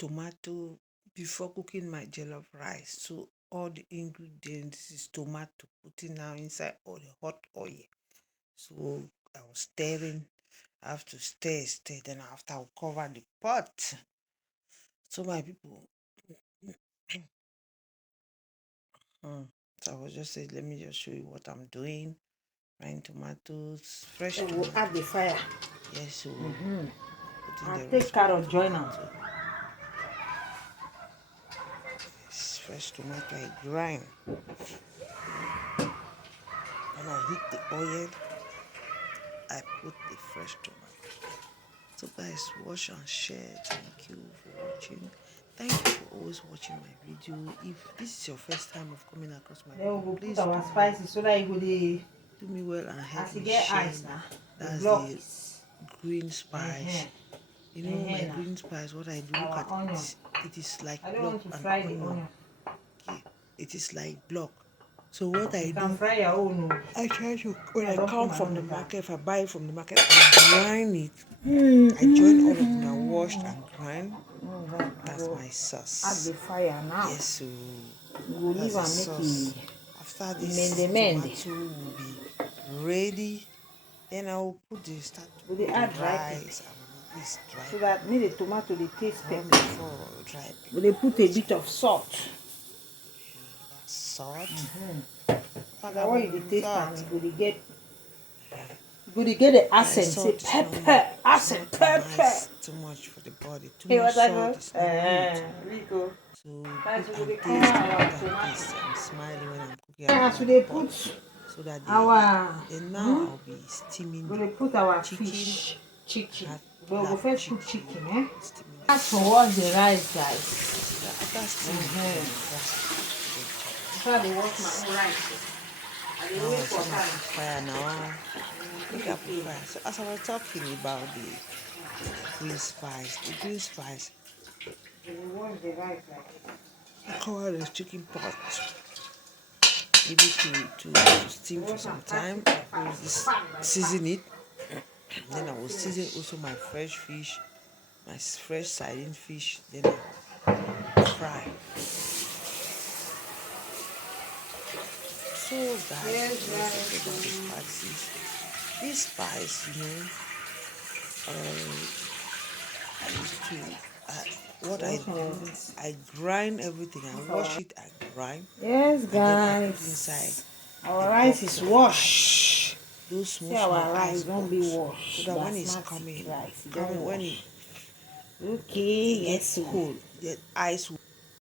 tomato before cooking my jellof rice. So all the ingredients is tomato, putting now inside all the hot oil. So I was stirring. I have to stir. Then after I'll cover the pot. So my people, so I was just saying, let me just show you what I'm doing. Frying tomatoes, fresh Then we'll tomato. add the fire. Yes, so putting And the take rest of carrot the join them. tomato. Yes, fresh tomato I grind. When I heat the oil, I put the fresh tomato. So guys, watch and share. Thank you for watching. Thank you for always watching my video. If this is your first time of coming across my Then video, we'll put please our spices so that it will be, do me well and help as you me get share. ice now. The That's block the is green spice. You know my now. green spice, what I do, look Our at onion. it is like I don't block want to and fry the onion. onion. Okay. It is like block. So what I You can do, fry your own. I try to when I I don't put come my from own the in that. market, if I buy it from the market, I grind it. I join all of them, I washed and grind. That's my Add sauce. the fire now. Yes, so We'll that's leave the and sauce. make After it this mende. tomato will be ready, then I will start to We'll put the add dry pepper. rice and this dry So pepper. that need the tomato they taste Run pepper. before dry pepper. We'll put a bit of salt. That's salt. So that when you taste Salt. and you get the accent. Say Salt is not pepper, it's accent, not pepper. nice too much for the body. Too Hey, much what I salt go? is not good. Rico. So Guys, put we and will come taste, our put and tomato. taste. I'm smiling when I'm cooking. I As cover we the they pot put so that our then now I'll be steaming we the will put our chicken. chicken. Have But we'll black first put chicken. chicken, eh? Steaming the That's to wash the rice, guys. so that after steaming, then that's After they wash my own rice. I dey now wait I for see my time. fire now. Make up fire. So as I was talking about the green spice, They will wash the rice like I cover the chicken pot, leave it to steam for some time. I will season it. Then I will season also my fresh fish, my fresh sardine fish. Then I will fry. So guys, yes, let's talk guys. about the spices. This spice, I used to what I do, I grind everything. I wash it, I grind, Yes, and then I put guys. inside Our a rice box is of ice. washed. Those See small our rice ice don't be box, so washed. that when it's Basmati rice. Don't coming when wash. it Okay, gets yes. cold, the ice will